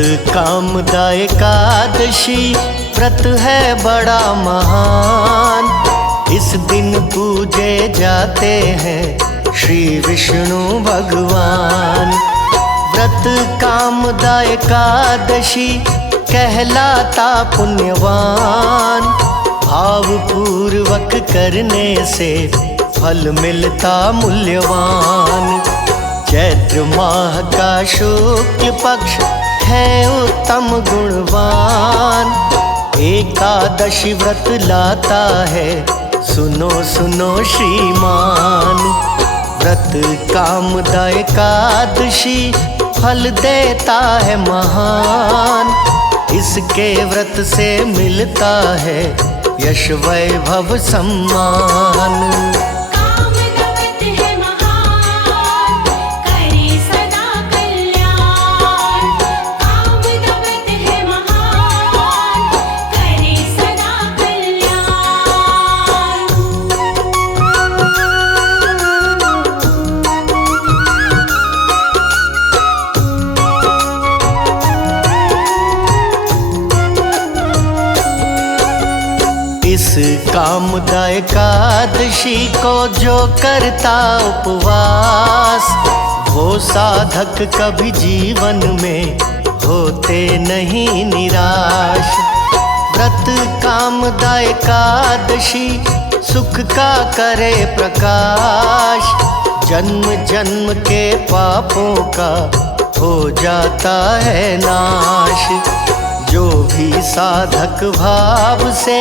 कामदा एकादशी व्रत है बड़ा महान। इस दिन पूजे जाते हैं श्री विष्णु भगवान। व्रत कामदा एकादशी कहलाता पुण्यवान। भाव पूर्वक करने से फल मिलता मूल्यवान। चैत्र माह का शुक्ल पक्ष है उत्तम गुणवान। एकादशी व्रत लाता है सुनो सुनो श्रीमान। व्रत कामदा एकादशी फल देता है महान। इसके व्रत से मिलता है यश वैभव सम्मान। इस कामदा एकादशी को जो करता उपवास, वो साधक कभी जीवन में होते नहीं निराश। व्रत कामदा एकादशी सुख का करे प्रकाश। जन्म जन्म के पापों का हो जाता है नाश। जो भी साधक भाव से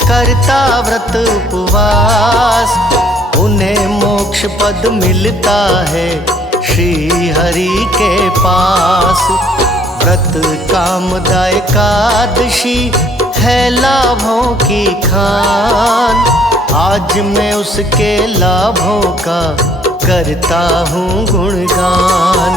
करता व्रत उपवास, उन्हें मोक्ष पद मिलता है श्री हरि के पास। व्रत कामदा एकादशी है लाभों की खान। आज मैं उसके लाभों का करता हूँ गुणगान।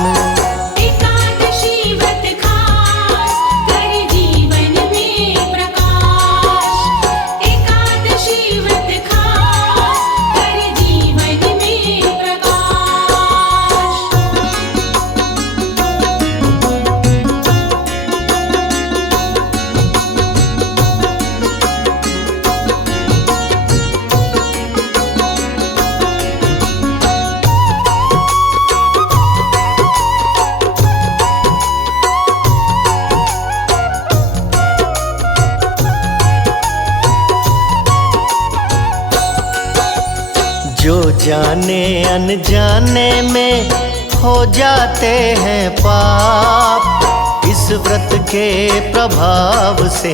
जो जाने अनजाने में हो जाते हैं पाप, इस व्रत के प्रभाव से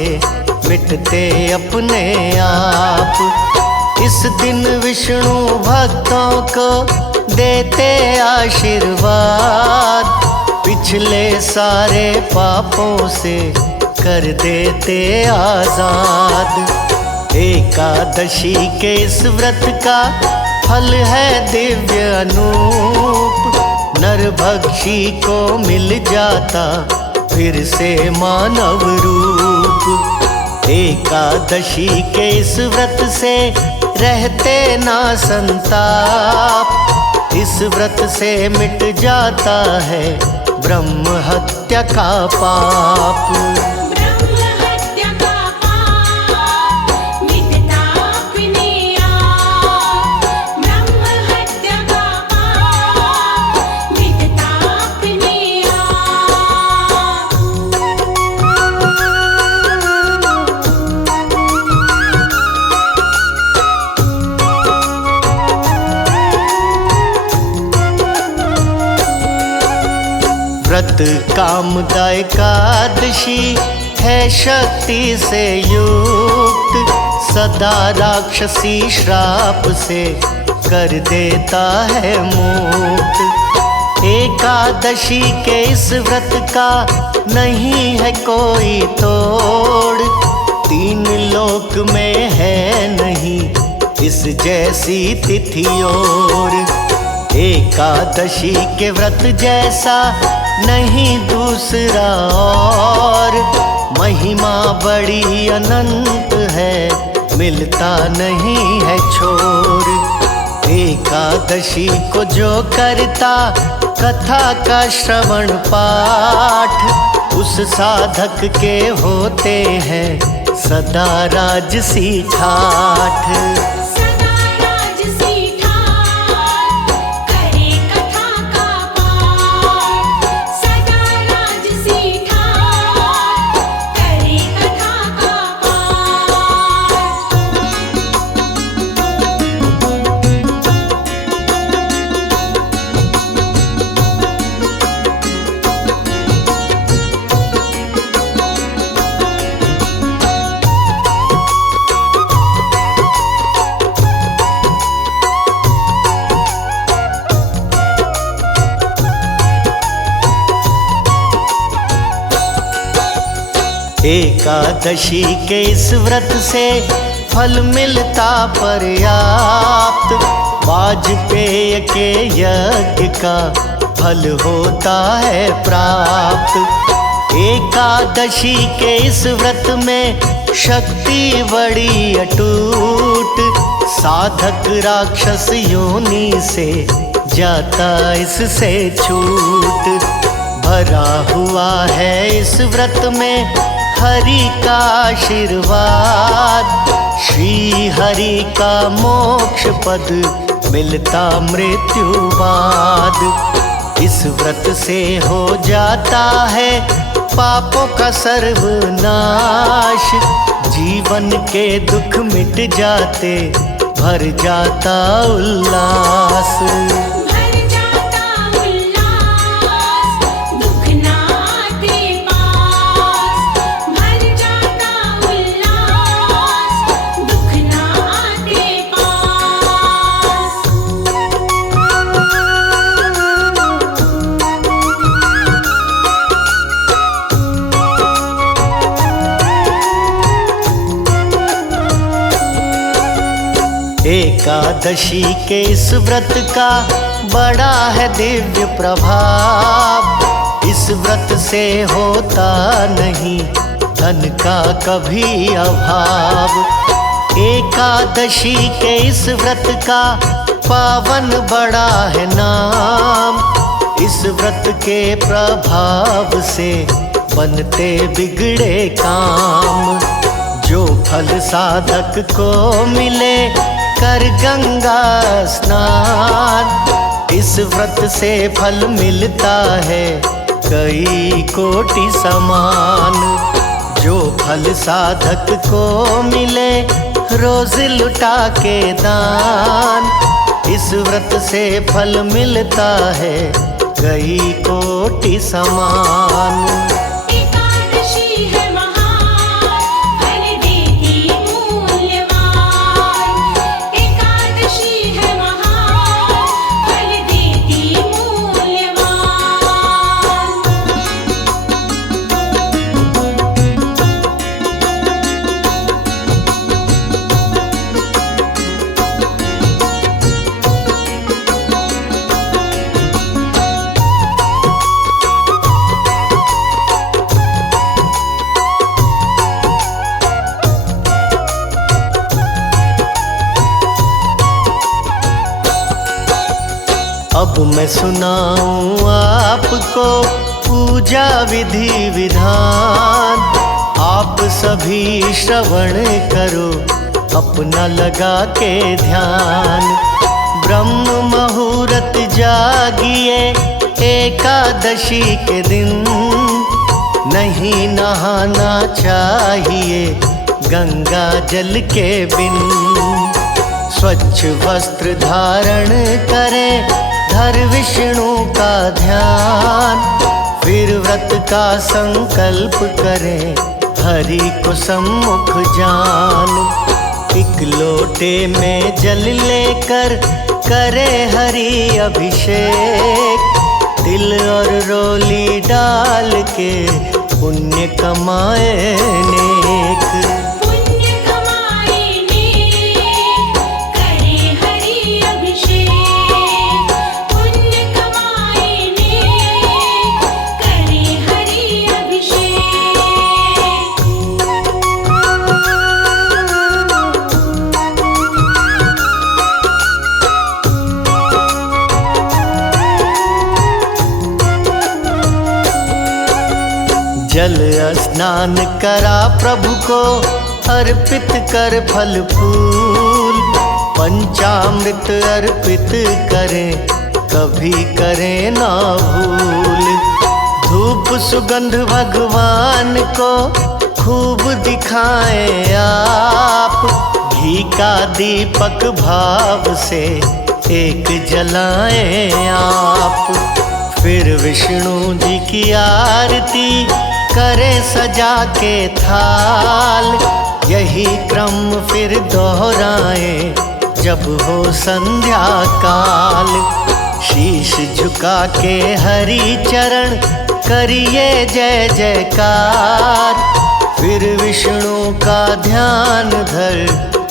मिटते अपने आप। इस दिन विष्णु भक्तों को देते आशीर्वाद। पिछले सारे पापों से कर देते आजाद। एकादशी के इस व्रत का फल है दिव्य अनूप। नरभक्षी को मिल जाता फिर से मानव रूप। एकादशी के इस व्रत से रहते ना संताप। इस व्रत से मिट जाता है ब्रह्म हत्या का पाप। व्रत कामदा एकादशी है शक्ति से युक्त। सदा राक्षसी श्राप से कर देता है मुक्त। एकादशी के इस व्रत का नहीं है कोई तोड़। तीन लोक में है नहीं इस जैसी तिथि और। एकादशी के व्रत जैसा नहीं दूसरा और। महिमा बड़ी अनंत है, मिलता नहीं है छोर। एकादशी को जो करता कथा का श्रवण पाठ, उस साधक के होते हैं सदा राजसी ठाठ। सदा राजसी ठाठ, करे कथा का पाठ। सदा राजसी ठाठ, करे कथा का पाठ। एकादशी के इस व्रत से फल मिलता पर्याप्त। वाजपेय के यज्ञ का फल होता है प्राप्त। एकादशी के इस व्रत में शक्ति बड़ी अटूट। साधक राक्षस योनि से जाता इससे छूट। भरा हुआ है इस व्रत में हरि का आशीर्वाद। श्री हरि का मोक्ष पद मिलता मृत्यु बाद। इस व्रत से हो जाता है पापों का सर्वनाश। जीवन के दुख मिट जाते, भर जाता उल्लास। भर जाता उल्लास, दुख ना आते पास। भर जाता उल्लास, दुख ना आते पास। एकादशी के इस व्रत का बड़ा है दिव्य प्रभाव। इस व्रत से होता नहीं धन का कभी अभाव। एकादशी के इस व्रत का पावन बड़ा है नाम। इस व्रत के प्रभाव से बनते बिगड़े काम। जो फल साधक को मिले कर गंगा स्नान। इस व्रत से फल मिलता है कई कोटि समान। जो फल साधक को मिले रोज लुटा के दान। इस व्रत से फल मिलता है कई कोटि समान। एकादशी है महान, फल देती मूल्यवान। एकादशी है महान, फल देती मूल्यवान। अब मैं सुनाऊं आपको पूजा विधि विधान। आप सभी श्रवण करो अपना लगा के ध्यान। ब्रह्म मुहूर्त जागिए एकादशी के दिन। नहीं नहाना चाहिए गंगा जल के बिन। स्वच्छ वस्त्र धारण करें, धर विष्णु का ध्यान। फिर व्रत का संकल्प करें, हरि को सम्मुख जान। एक लोटे में जल लेकर करे हरि अभिषेक। तिल और रोली डाल के पुण्य कमाए नेक। पुण्य कमाए नेक, करे हरि अभिषेक। पुण्य कमाए नेक, करे हरि अभिषेक। जल स्नान करा प्रभु को अर्पित कर फल फूल, पंचामृत अर्पित करें कभी करें ना भूल। धूप सुगंध भगवान को खूब दिखाएं आप, घी का दीपक भाव से एक जलाएं आप। फिर विष्णु जी की आरती करें सजा के थाल, यही क्रम फिर दोहराएं जब हो संध्या काल। शीश झुका के हरि चरण करिए जय जयकार, फिर विष्णु का ध्यान धर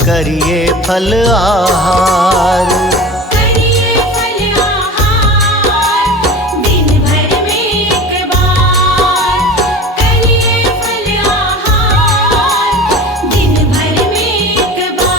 करिए फल आहार। करिए फल आहार दिन भर में एक बार, करिए फल आहार दिन भर में एक बार।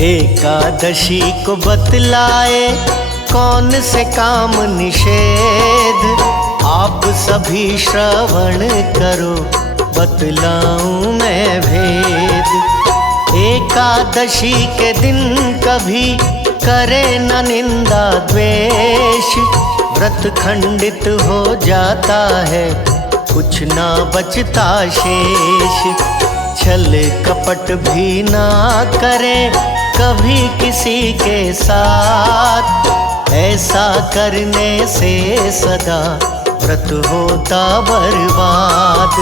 एकादशी को बतलाए कौन से काम निषेध, आप सभी श्रवण करो बतलाऊं मैं भेद। एकादशी के दिन कभी करे न निंदा द्वेष, व्रत खंडित हो जाता है कुछ ना बचता शेष। छल कपट भी ना करें कभी किसी के साथ, ऐसा करने से सदा व्रत होता बर्बाद।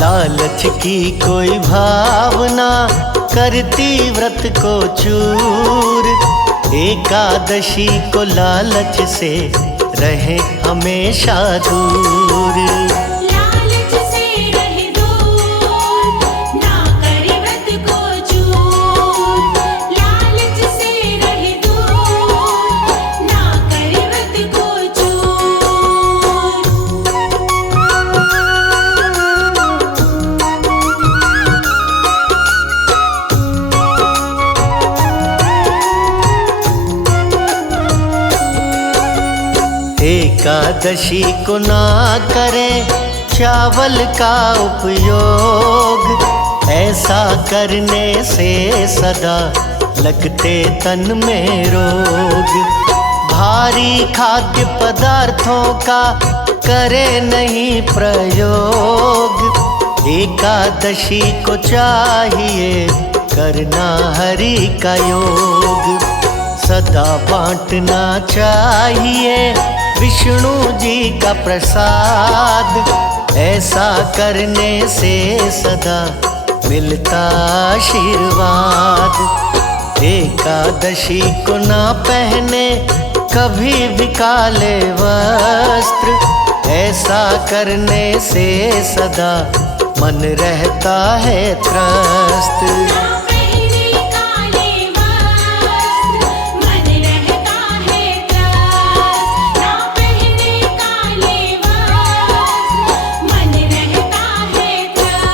लालच की कोई भावना करती व्रत को चूर, एकादशी को लालच से रहे हमेशा दूर। लालच से रहे दूर, ना करे व्रत को चूर। लालच से रहे दूर, ना करे व्रत को एकादशी को ना करें चावल का उपयोग, ऐसा करने से सदा लगते तन में रोग। भारी खाद्य पदार्थों का करे नहीं प्रयोग, एकादशी को चाहिए करना हरि का योग। सदा बांटना चाहिए विष्णु जी का प्रसाद, ऐसा करने से सदा मिलता आशीर्वाद। एकादशी को ना पहने कभी भी काले वस्त्र, ऐसा करने से सदा मन रहता है त्रस्त। ना पहने काले वस्त्र, मन रहता है त्रस्त। ना पहने काले वस्त्र, मन रहता है त्रस्त।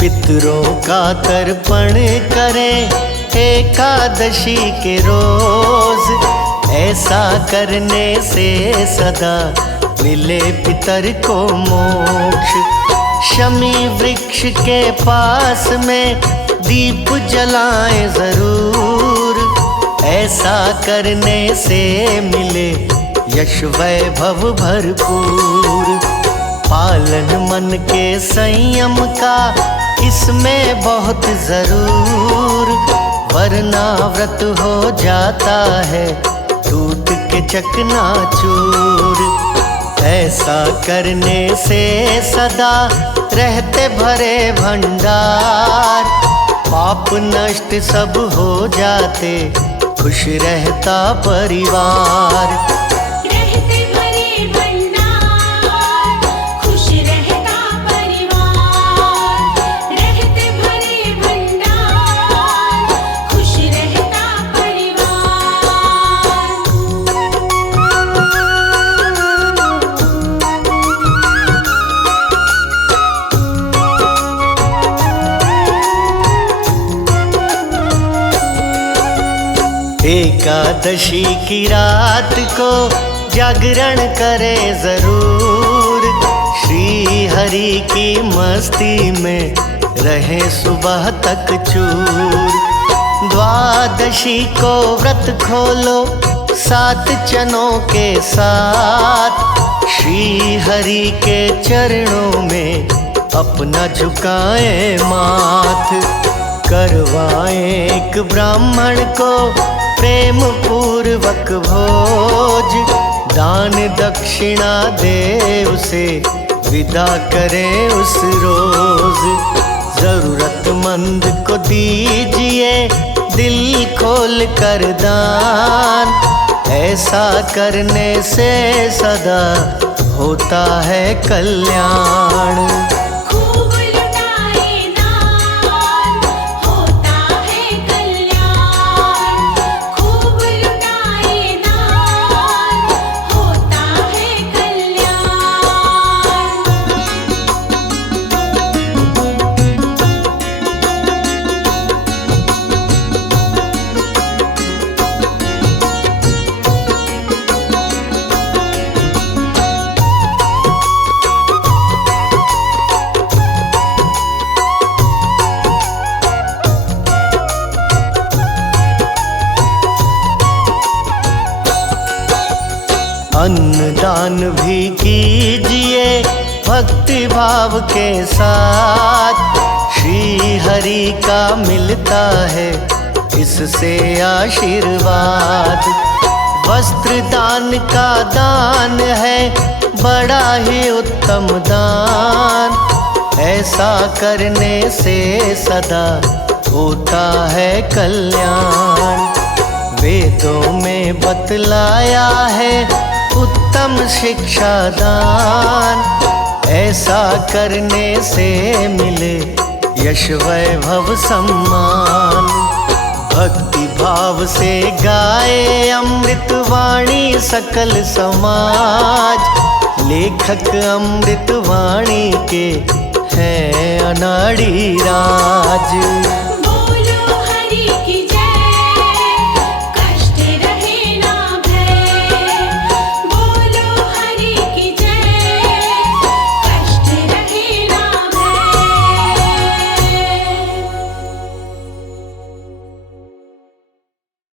पितरों का तर्पण करें एकादशी के रोज, ऐसा करने से सदा मिले पितर को मोक्ष। शमी वृक्ष के पास में दीप जलाएं जरूर, ऐसा करने से मिले यश वैभव भरपूर। पालन मन के संयम का इसमें बहुत जरूर, करना व्रत हो जाता है टूट के चकनाचूर। ऐसा करने से सदा रहते भरे भंडार, पाप नष्ट सब हो जाते खुश रहता परिवार। रहते भरे भंडार, खुश रहता परिवार। रहते भरे भंडार, खुश रहता एकादशी की रात को जागरण करे जरूर, श्री हरि की मस्ती में रहे सुबह तक चूर। द्वादशी को व्रत खोलो 7 चनों के साथ, श्री हरि के चरणों में अपना झुकाए माथ। करवाएं एक ब्राह्मण को प्रेम पूर्वक भोज, दान दक्षिणा दे उसे विदा करें उस रोज। जरूरतमंद को दीजिए दिल खोल कर दान, ऐसा करने से सदा होता है कल्याण। खूब लुटाए दान, होता है कल्याण। खूब लुटाए दान, होता है कल्याण। अन्नदान भी कीजिए भक्ति भाव के साथ, श्री हरि का मिलता है इससे आशीर्वाद। वस्त्र दान का दान है बड़ा ही उत्तम दान, ऐसा करने से सदा होता है कल्याण। वेदों में बतलाया है उत्तम शिक्षा दान, ऐसा करने से मिले यश वैभव सम्मान। भक्ति भाव से गाए अमृत वाणी सकल समाज, लेखक अमृत वाणी के हैं अनाड़ी राज।